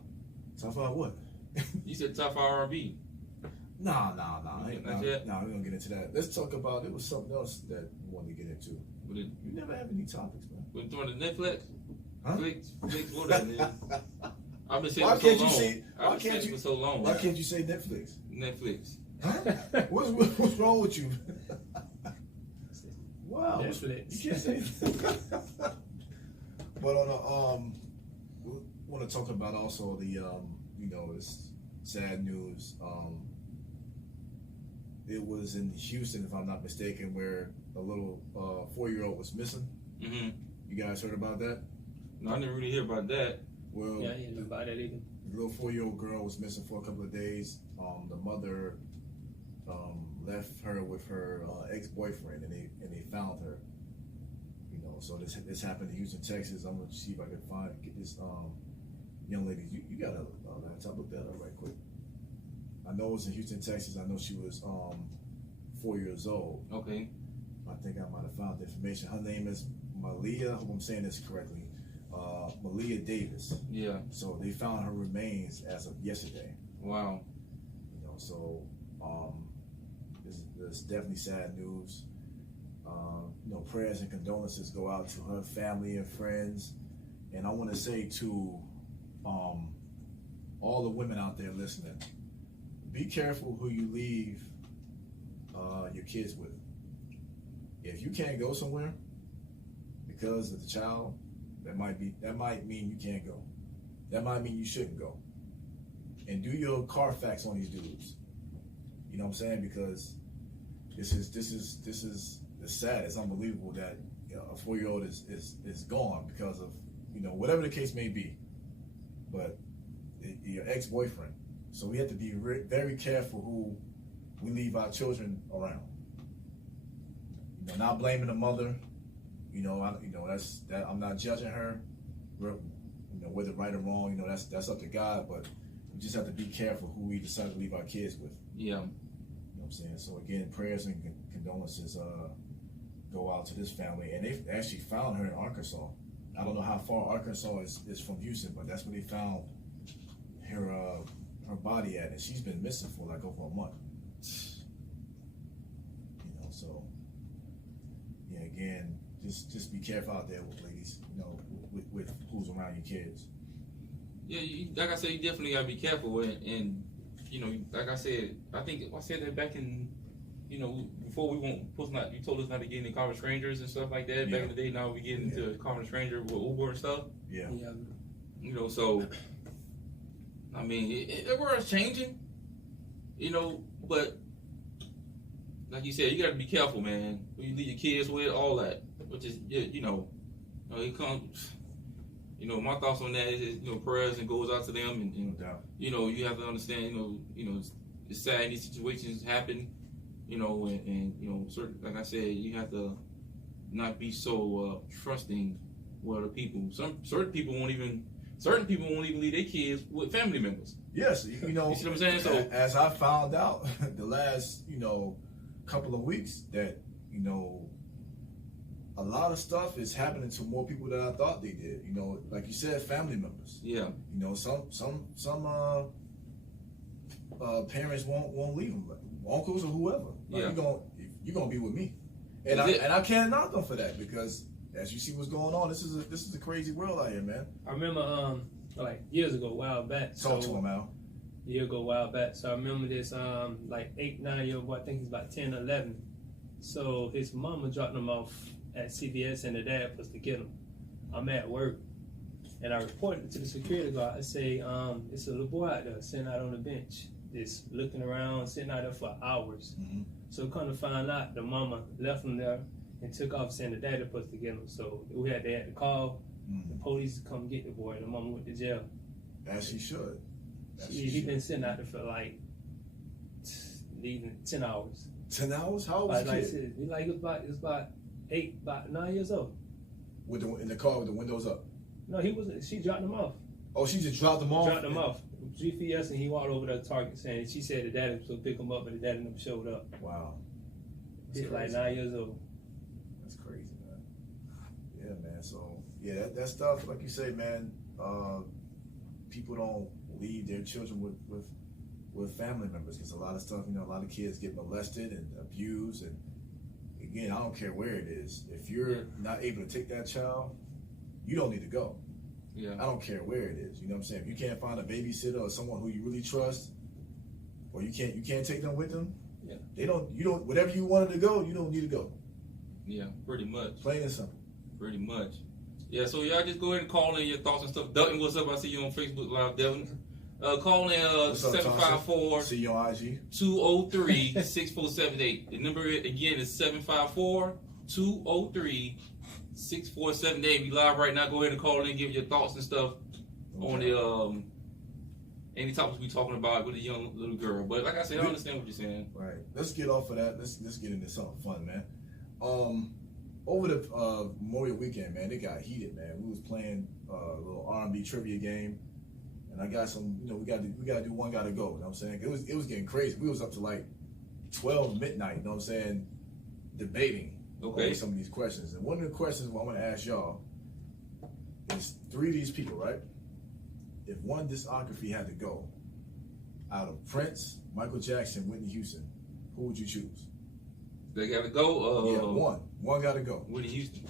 Top 5 what? You said top 5 R&B. Nah. Not yet? Nah, we're going to get into that. Let's talk about, there was something else that we wanted to get into. You never have any topics, man. We're throwing the Netflix? Huh? Flix, what that is. I've been saying Why for can't so you long. say? I've been saying for so long. Why can't you say Netflix? Netflix. Huh? What's wrong with you? Wow. Netflix. You can't say. But on we want to talk about also the it's sad news. It was in Houston, if I'm not mistaken, where a little 4-year-old was missing. Mm-hmm. You guys heard about that? No, I didn't really hear about that. Well, Yeah, I didn't know about that either. the little 4-year-old girl was missing for a couple of days. The mother left her with her ex-boyfriend, and they found her. So this happened in Houston, Texas. I'm gonna see if I can get this young lady. You got a laptop? Look that up right quick. I know it was in Houston, Texas. I know she was 4 years old. Okay. I think I might have found the information. Her name is Maleah. I hope I'm saying this correctly. Maleah Davis. Yeah. So they found her remains as of yesterday. Wow. So this definitely sad news. Prayers and condolences go out to her family and friends. And I want to say to all the women out there listening, be careful who you leave your kids with. If you can't go somewhere because of the child, that might mean you can't go. That might mean you shouldn't go. And do your Carfax on these dudes. You know what I'm saying? Because this is sad. It's unbelievable that a 4-year-old is gone because of whatever the case may be. But your ex-boyfriend. So we have to be very careful who we leave our children around. Not blaming the mother. I'm not judging her. Whether right or wrong. That's up to God. But we just have to be careful who we decide to leave our kids with. Yeah. You know what I'm saying? So again, prayers and condolences go out to this family. And they actually found her in Arkansas. I don't know how far Arkansas is from Houston, but that's where they found her body at, and she's been missing for like over a month. So yeah, again, just be careful out there with ladies, with who's around your kids. Yeah, like I said, you definitely gotta be careful, and like I said, I think I said that back in, before you told us not to get into car with strangers and stuff like that. Yeah. Back in the day, now we get into car with stranger with Uber and stuff. Yeah. So I mean, the world's changing, but like you said, you gotta be careful, man. Who you leave your kids with, all that, which is, it comes. My thoughts on that is prayers and goes out to them, and you have to understand, it's sad these situations happen, and certain, like I said, you have to not be so trusting with other people. Certain people won't even leave their kids with family members. Yes, you see what I'm saying? So as I found out the last couple of weeks that a lot of stuff is happening to more people than I thought they did. Like you said, family members. Yeah. Some parents won't leave them, uncles or whoever. Like, yeah. You're gonna be with me, and I can't knock them for that, because as you see what's going on, this is a crazy world out here, man. I remember like years ago, a while back. Talk to him, Al. A year ago, a while back. So I remember this like 8, 9 year old boy. I think he's about 10, 11. So his mama dropped him off at CVS, and the dad was to get him. I'm at work, and I reported to the security guard. I say, it's a little boy out there sitting out on the bench, just looking around, sitting out there for hours. Mm-hmm. So come to find out, the mama left him there and took off, saying the daddy was to get him. So they had to call the police to come get the boy. The mama went to jail. As she should. He's been sitting out there for like leaving 10 hours. 10 hours? How old was like the kid? It was about 9 years old. In the car with the windows up? No, he wasn't. She dropped him off. Oh, she just dropped him off? Dropped him off. GPS, and he walked over to Target, saying, she said the daddy was going to pick him up, but the daddy never showed up. Wow. He's like 9 years old. That's crazy, man. Yeah, man. So, yeah, that stuff, like you say, man, people don't leave their children with family members, because a lot of stuff, a lot of kids get molested and abused, and again, I don't care where it is. If you're not able to take that child, you don't need to go. Yeah. I don't care where it is. You know what I'm saying? If you can't find a babysitter or someone who you really trust, or you can't take them with them, whatever you wanted to go, you don't need to go. Yeah, pretty much. Plain and simple. Pretty much. Yeah, so y'all just go ahead and call in your thoughts and stuff. Delton, what's up? I see you on Facebook Live, Delton. Call in 754 See you on IG. 203-6478. The number again is 754-203-6478. We live right now. Go ahead and call in and give your thoughts and stuff on the any topics we talking about with a young little girl. But like I said, I understand what you're saying. Right. Let's get off of that. Let's get into something fun, man. over the Memorial Weekend, man, it got heated, man. We was playing a little R&B trivia game, and I got some. You know, we got to do one. Got to go. You know what I'm saying? It was getting crazy. We was up to like 12 midnight. You know what I'm saying? Debating over some of these questions. And one of the questions I'm going to ask y'all is 3 of these people, right? If one discography had to go out of Prince, Michael Jackson, Whitney Houston, who would you choose? They got to go. Yeah, one. One got to go. Whitney Houston.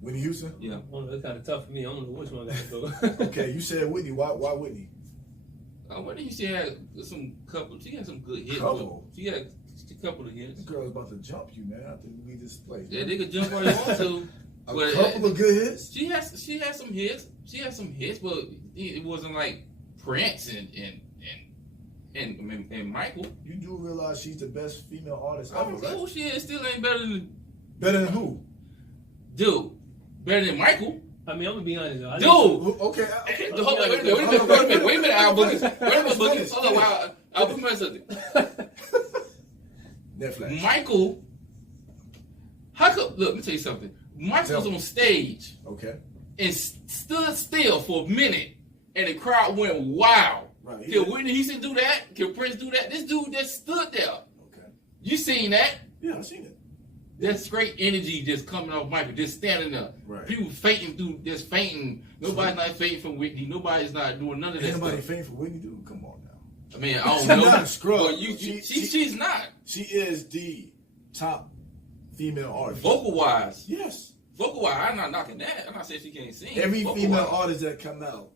Whitney Houston? Yeah. It's kind of tough for me. I don't know which one got to go. Okay, you said Whitney. Why Whitney? Whitney Houston had some couple. She had some good hits. Couple? She had a couple of hits. This girl's about to jump you, man. After we leave this place. Yeah, they could jump where they want to. A couple of good hits? She had some hits. She had some hits, but it wasn't like Prince and Michael. You do realize she's the best female artist I ever, don't know right? she is. Still ain't better than. Better than who? Dude, better than Michael. I mean, I'm gonna be honest, though. Dude. Okay. Hold on, wait a minute, Al Boogie. Wait a minute, Boogie. Hold on, I'll put my something. Nexflax. Michael, how could, look, let me tell you something. Michael was on stage Okay. and stood still for a minute, and the crowd went wild. Right. Can Whitney Houston do that? Can Prince do that? This dude just stood there. Okay. You seen that? Yeah, I've seen it. That's great energy just coming off Michael, just standing there. Right. People fainting through, just fainting. Nobody's not fainting for Whitney. Nobody's not doing none of that Anybody stuff. faint for Whitney, dude? Come on now. I mean, I don't She's know. not a scrub. But she's not. She is the top female artist. Vocal-wise. Yes. Vocal-wise, I'm not knocking that. I'm not saying she can't sing. Every Vocal-wise. female artist that come out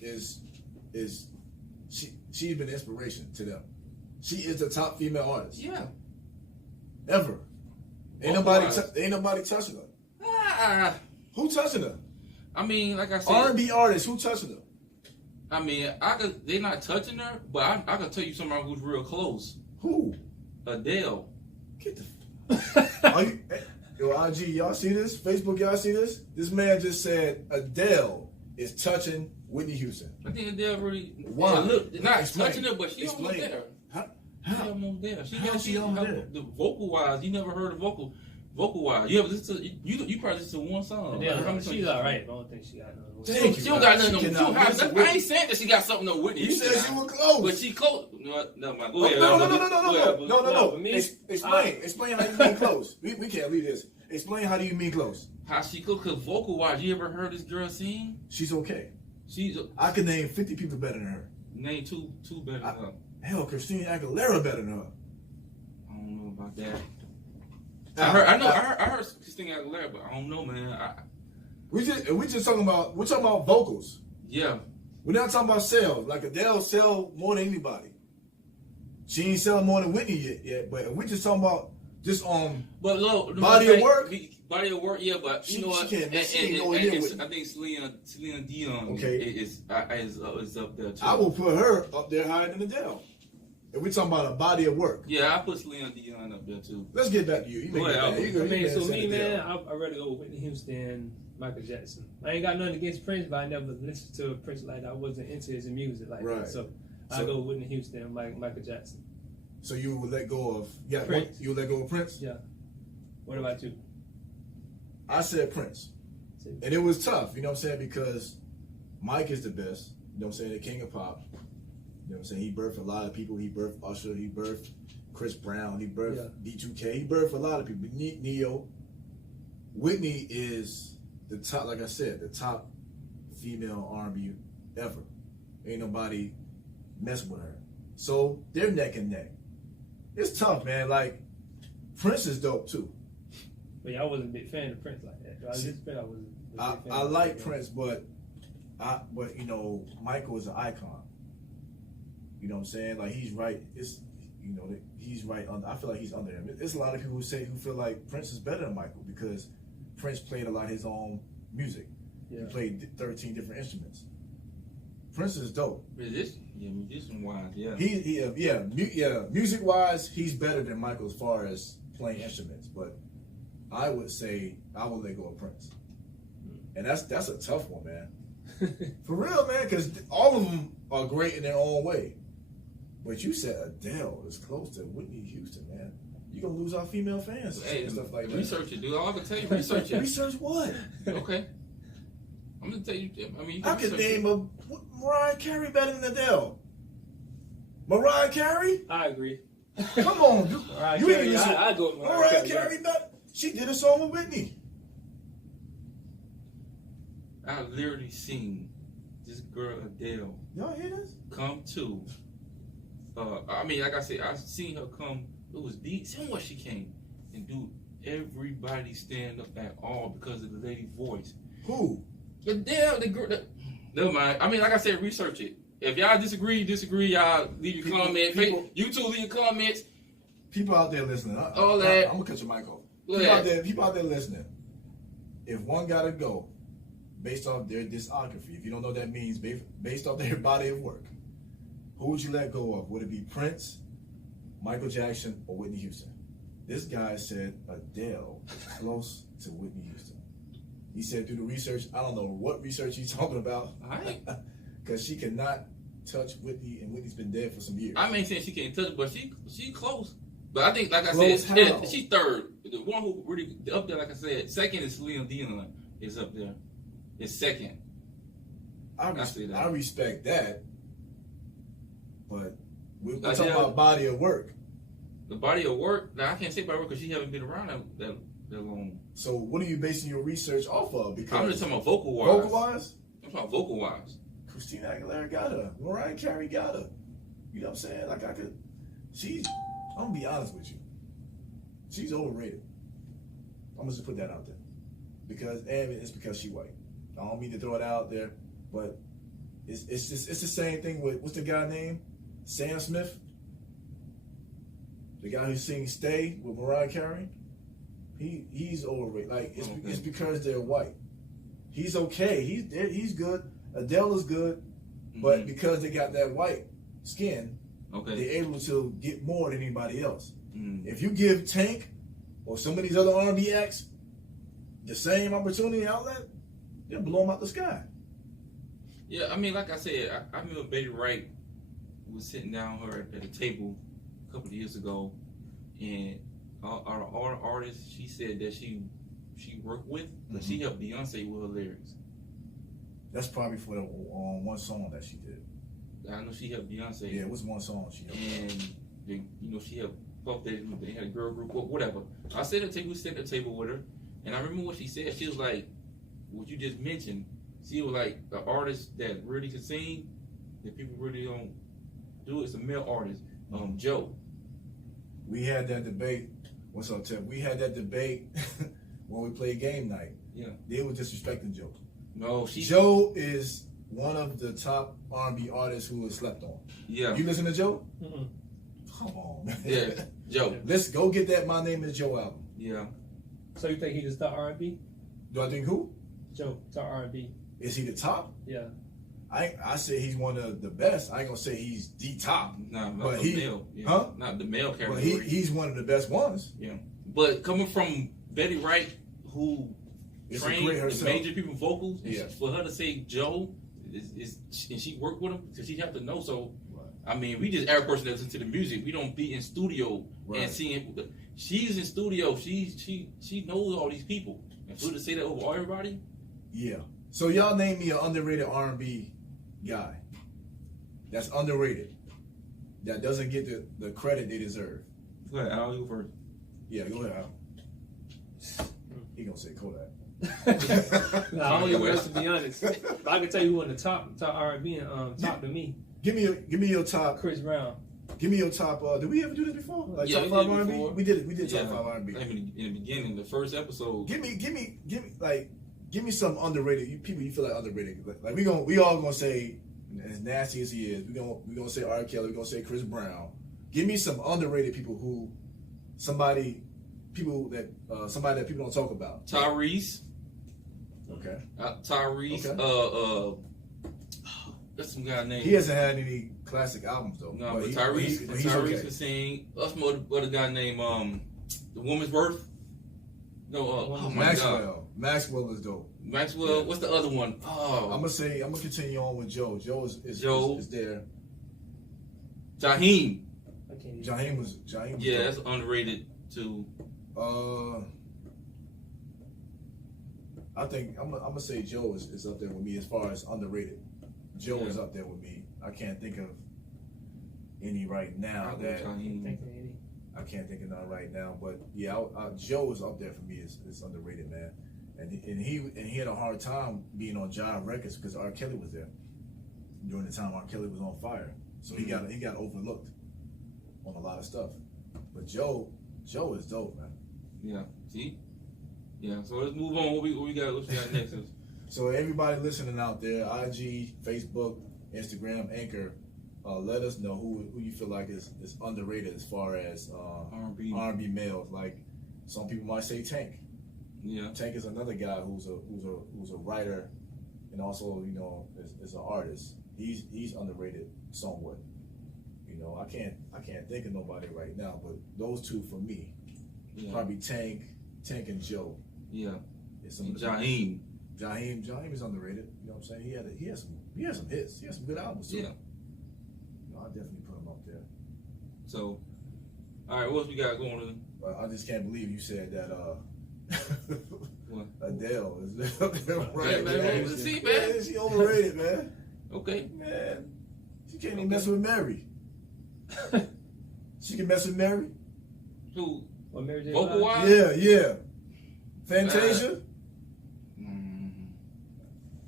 is she's been inspiration to them. She is the top female artist. Yeah. Ever. Ain't nobody touching her. Ah, Who touching her? I mean, like I said, R&B artists, who touching her? I mean, they're not touching her, but I can tell you somebody who's real close. Who? Adele. Get the Are you, yo, IG, y'all see this? Facebook, y'all see this? This man just said Adele is touching Whitney Houston. I think Adele really. Why? Yeah, look, not Explain. touching her, but she almost Explain. there. How? She almost there. She almost there? The vocal wise, you never heard of vocal wise. You ever listen to you probably listen to one song. Yeah, she's alright, but I don't think she got none. Thank She you, don't man. got nothing She on cannot too listen high. with I ain't saying that she got something on Whitney. You said she was close. But she close. No, mind. Go ahead. No. Explain how you mean close. We can't leave this. Explain how do you mean close? How she could, cause vocal wise, you ever heard this girl sing? She's okay. She's I could name 50 people better than her. name two better than her. Hell, Christina Aguilera better than her. I don't know about that. I heard Christina Aguilera, but I don't know, man. We're just talking about vocals. Yeah. We're not talking about sales. Like Adele sell more than anybody. She ain't selling more than Whitney yet. But we're just talking about just But look, body of work. Body of work, yeah. But you know what? She can't go in here with I think Celine Dion Okay. is up there too. I will put her up there higher than Adele. If we're talking about a body of work. Yeah, I put Celine Dion up there too. Let's get back to you. Go ahead, Man, I'd rather go with Whitney Houston, Michael Jackson. I ain't got nothing against Prince, but I never listened to Prince like that. I wasn't into his music like that. So I go with Whitney Houston and Michael Jackson. So you would let go of Prince. You would let go of Prince? Yeah. What about you? I said Prince. And it was tough, you know what I'm saying? Because Mike is the best, you know what I'm saying, the king of pop. You know what I'm saying? He birthed a lot of people. He birthed Usher. He birthed Chris Brown. He birthed D2K. He birthed a lot of people. Neo. Whitney is the top, like I said, the top female R&B ever. Ain't nobody messing with her. So they're neck and neck. It's tough, man. Like, Prince is dope too. But yeah, I wasn't a big fan of Prince like that. I like Prince, but you know, Michael is an icon. You know what I'm saying? Like, he's right. It's, you know, he's right under. I feel like he's under him. There's a lot of people who feel like Prince is better than Michael because Prince played a lot of his own music. Yeah. He played 13 different instruments. Prince is dope. Musician wise, Music wise, he's better than Michael as far as playing instruments. But I would say I would let go of Prince, and that's a tough one, man. For real, man, because all of them are great in their own way. But you said Adele is close to Whitney Houston, man. you're gonna lose our female fans and stuff like that. Research it, dude. All I can tell you, research it. Research what? Okay. I'm gonna tell you. I mean, I could name Mariah Carey better than Adele. Mariah Carey? I agree. Come on, dude. Mariah You Carey, ain't listen. I go with Mariah Carey better. She did a song with Whitney. I literally seen this girl Adele Y'all hear this? come to. I mean, like I said, I seen her come. It was deep. See what she came and do. Everybody stand up at all because of the lady's voice. Who? Adele, the girl. Never mind. I mean, like I said, research it. If y'all disagree. Y'all leave your comments. You two leave your comments. People out there listening. All that. I'm gonna cut your mic off. Go People out there listening. If one gotta go, based off their discography, if you don't know what that means, based off their body of work, who would you let go of? Would it be Prince, Michael Jackson, or Whitney Houston? This guy said Adele is close to Whitney Houston. He said through the research, I don't know what research he's talking about, because she cannot touch Whitney, and Whitney's been dead for some years. I ain't saying she can't touch, but she close. But I think, like I Close said, how? she's third. The one who really up there, like I said, second is Celine Dion is up there. It's second. I respect that, but we're Like, talking about body of work. The body of work. Now I can't say body of work because she haven't been around that long. So what are you basing your research off of? Because I'm just talking about vocal wise. vocal wise, I'm talking about vocal wise. Christina Aguilera got her. Mariah Carey got her. You know what I'm saying? Like I'm gonna be honest with you. She's overrated. I'm gonna just put that out there. It's because she white. I don't mean to throw it out there, but it's the same thing with, what's the guy name? Sam Smith? The guy who sings Stay with Mariah Carey? He's overrated. Like it's because they're white. He's okay. He's good. Adele is good, but because they got that white skin, they're able to get more than anybody else. If you give Tank or some of these other R&B acts the same opportunity outlet, they'll blow them out the sky. Yeah, I mean, like I said, I remember Betty Wright was sitting down her at a table a couple of years ago, and all the artists she said that she worked with, but she helped Beyonce with her lyrics. That's probably for the one song that she did. I know she helped Beyonce. Yeah, it was one song she helped. And she helped. They had a girl group or whatever. I said at the table, we sat at the table with her, and I remember what she said. She was like, "What you just mentioned." She was like, "The artist that really can sing, that people really don't do, it's a male artist, Joe." We had that debate. What's up, Tim? We had that debate when we played game night. Yeah, they were disrespecting Joe. No, Joe is one of the top R&B artists who was slept on. Yeah, you listen to Joe? Mm-hmm. Come on, man. Yeah, Joe. Let's go get that My Name Is Joe album. Yeah. So you think he's the top R&B? Do I think who? Joe, top R&B. Is he the top? Yeah. I say he's one of the best. I ain't gonna say he's the top. Nah, not but the male. Yeah. Huh? Not the male category. But he's one of the best ones. Yeah. But coming from Betty Wright, who trained the major people vocals, for her to say Joe, and she worked with him, because she have to know. So, I mean, we just average person that listen to the music. We don't be in studio and seeing. She's in studio. She knows all these people. And for her to say that over everybody. Yeah. So y'all name me an underrated R&B guy that's underrated, that doesn't get the credit they deserve. Go ahead, Al, you first. Yeah, go ahead, Al. He gonna say Kodak. No, I don't even know, to be honest. But I can tell you who in the top R&B and top to me. Give me your top. Chris Brown. Give me your top. Did we ever do this before? Like yeah, top 5 R&B? We did it. We did top 5 R&B. In the beginning, the first episode. Give me some underrated people you feel like underrated. Like we all gonna say, as nasty as he is, we gonna say R. Kelly, we gonna say Chris Brown. Give me some underrated people somebody that people don't talk about. Tyrese. Okay. Tyrese. Okay. That's some guy named. He hasn't had any classic albums though. No, but Tyrese can sing. Us more the guy named The Woman's Worth. No, Maxwell. God. Maxwell is dope. Maxwell. What's the other one? Oh, I'm gonna continue on with Joe. Joe is there. Jaheim. Jaheim was yeah, that's underrated. to? I think I'm gonna say Joe is up there with me as far as underrated. Joe is up there with me. I can't think of any right now I can't think of none right now. But yeah, Joe is up there for me. It's underrated, man. And he had a hard time being on Jive Records because R. Kelly was there during the time R. Kelly was on fire. So he got overlooked on a lot of stuff. But Joe is dope, man. Yeah. See. Yeah. So let's move on. What we got next? So everybody listening out there, IG, Facebook, Instagram, Anchor, let us know who you feel like is underrated as far as R&B males. Like some people might say Tank. Yeah. Tank is another guy who's a writer and also is an artist. He's underrated somewhat. I can't think of nobody right now, but those two for me, probably Tank and Joe. Yeah. Jaheim is underrated. You know what I'm saying? He has some hits. He has some good albums too. Yeah. I'll definitely put him up there. So, all right, what else we got going on? I just can't believe you said that. What? Adele is up there, right? Man. See, man. Yeah, she overrated, man. Okay. Man, she can't even mess with Mary. She can mess with Mary. Who? What, Mary J. Vocal Blige? wise? Yeah. Fantasia.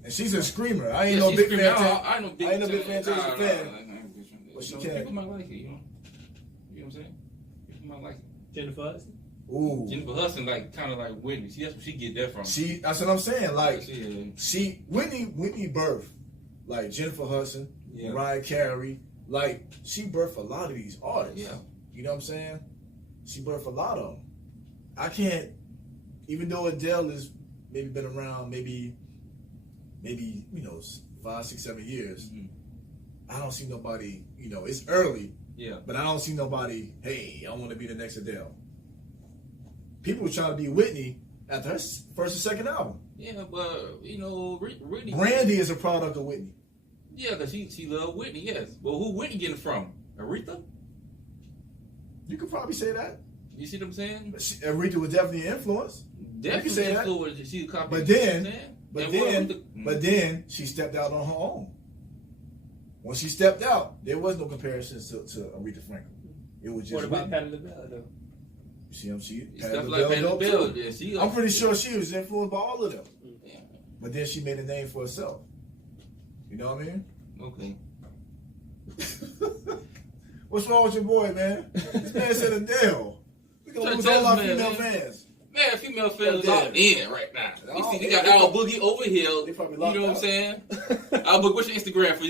And she's a screamer. I ain't no big Fantasia. I ain't no big Fantasia fan. But she can. People might like it, you know what I'm saying? People might like it. Jennifer Hudson? Ooh. Jennifer Hudson, kind of like Whitney. See, that's where she get that from. That's what I'm saying. Like, Whitney birthed, like, Jennifer Hudson, Mariah Carey. Like, she birthed a lot of these artists. Yeah. You know what I'm saying? She birthed a lot of them. I can't, even though Adele has maybe been around maybe 5, 6, 7 years, I don't see nobody, it's early, but I don't see nobody, hey, I want to be the next Adele. People were trying to be Whitney after her first and second album. Yeah, but, Whitney. Brandy is a product of Whitney. Yeah, because she loved Whitney, yes. But who Whitney getting from? Aretha? You could probably say that. You see what I'm saying? Aretha was definitely an influence. Definitely say influence. She copied. But then she stepped out on her own. When she stepped out, there was no comparisons to Aretha Franklin. It was just. What about Patti LaBelle though? Stuff like Patti LaBelle. Yeah, I'm pretty sure she was influenced by all of them. Yeah. But then she made a name for herself. You know what I mean? Okay. What's wrong with your boy, man? This man said Adele. We gonna lose all our female fans. Man, female fans locked in right now. They got Al Boogie over here. You know what I'm saying? Al Boogie, what's your Instagram for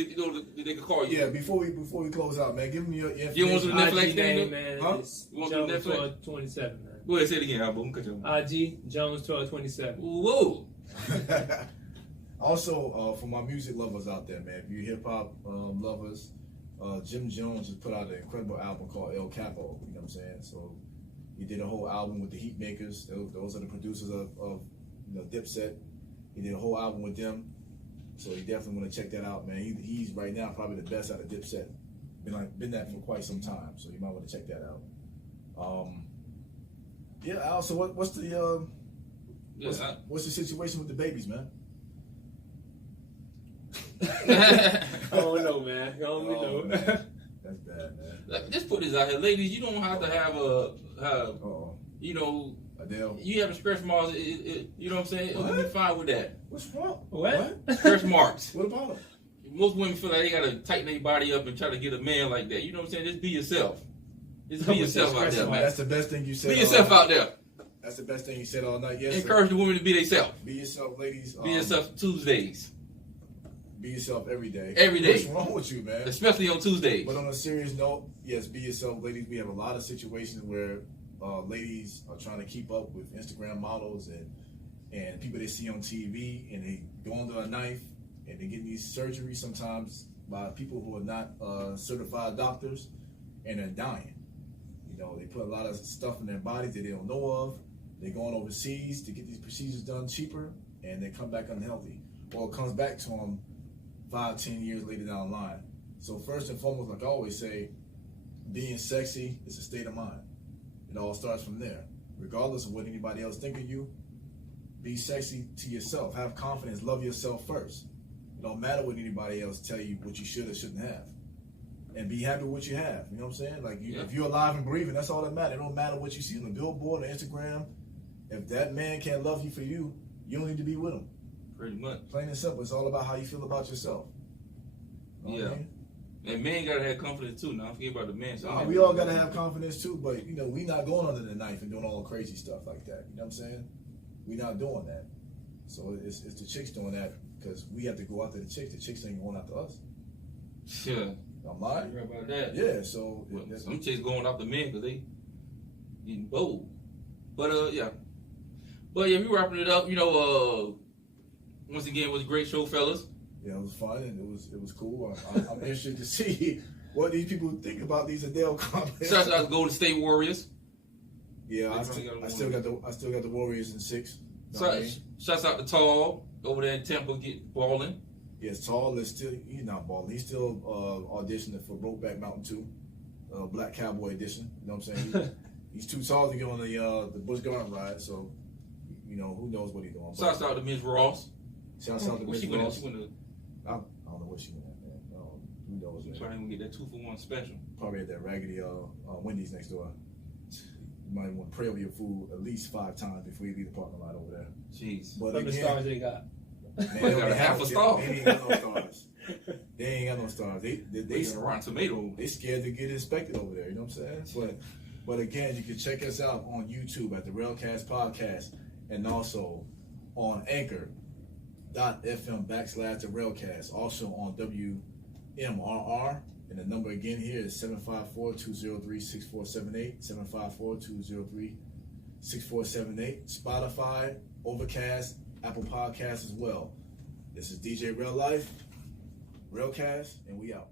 they can call you? Yeah, before we close out, man, give them your information. You want to do the Nexflax name, man? Huh? You want to do Nexflax? 1227, man. Go ahead, say it again, Al Boogie. IG Jones 1227. Whoa. Also, for my music lovers out there, man, if you hip hop lovers, Jim Jones just put out an incredible album called El Capo. You know what I'm saying? So he did a whole album with the Heatmakers. Those are the producers of Dipset. He did a whole album with them. So you definitely want to check that out, man. He's right now probably the best out of Dipset. Been that for quite some time. So you might want to check that out. Yeah, Al. So what's the what's the situation with the babies, man? I don't know, man. I don't know. That's bad, man. Just put this out here, ladies. You don't have to have Adele. You have stretch marks. You know what I'm saying? You'll be fine with that. What's wrong? What? Stretch marks. What about them? Most women feel like they gotta tighten their body up and try to get a man like that. You know what I'm saying? Just be yourself. Just be yourself out there, man. That's the best thing you said. Be yourself out there. That's the best thing you said all night. Yes, encourage the women to be themselves. Be yourself, ladies. Be yourself Tuesdays. Be yourself every day. Every day. What's wrong with you, man? Especially on Tuesdays. But on a serious note, yes, be yourself, ladies. We have a lot of situations where ladies are trying to keep up with Instagram models and people they see on TV, and they go under a knife, and they get these surgeries sometimes by people who are not certified doctors, and they're dying. They put a lot of stuff in their bodies that they don't know of. They're going overseas to get these procedures done cheaper, and they come back unhealthy. Or it comes back to them 5-10 years later down the line. So first and foremost, like I always say, being sexy is a state of mind. It all starts from there. Regardless of what anybody else think of you, be sexy to yourself. Have confidence. Love yourself first. It don't matter what anybody else tell you what you should or shouldn't have. And be happy with what you have. You know what I'm saying? Like, if you're alive and breathing, that's all that matters. It don't matter what you see on the billboard or Instagram. If that man can't love you for you, you don't need to be with him. Pretty much. Plain and simple. It's all about how you feel about yourself. You know what I mean? And men gotta have confidence too. Now, don't forget about the men. So we all gotta have confidence too, but we not going under the knife and doing all the crazy stuff like that. You know what I'm saying? We not doing that. So it's the chicks doing that because we have to go after the chicks. The chicks ain't going after us. Yeah. I'm lying. You're right about that. Yeah. So some chicks going after men because they getting bold. But yeah. But yeah, we wrapping it up. Once again, it was a great show, fellas. Yeah, it was fun and it was cool. I'm interested to see what these people think about these Adele comments. Shout out to Golden State Warriors. Yeah, I still got the Warriors in 6. Shouts out to Tall over there in Tampa balling. Yes, Tall is still he's not balling. He's still auditioning for Brokeback Mountain 2, Black Cowboy edition. You know what I'm saying? He's too tall to get on the Busch Gardens ride, so who knows what he's doing. Shouts out to Ms. Ross. Shouts out to Ms. Ross. I don't know what she went at, man. Who knows? She's trying to get that 2-for-1 special. Probably at that raggedy Wendy's next door. You might want to pray over your food at least 5 times before you leave the parking lot over there. Jeez. But how many stars they got? Man, they got half a star. They ain't got no stars. They ain't got no stars. They Rotten Tomato. They scared to get inspected over there. You know what I'm saying? But again, you can check us out on YouTube at the Rellcast Podcast and also on Anchor.fm/the Rellcast. Also on WMRR. And the number again here is 754-203-6478. 754-203-6478. Spotify, Overcast, Apple Podcasts as well. This is DJ Real Life, Rellcast, and we out.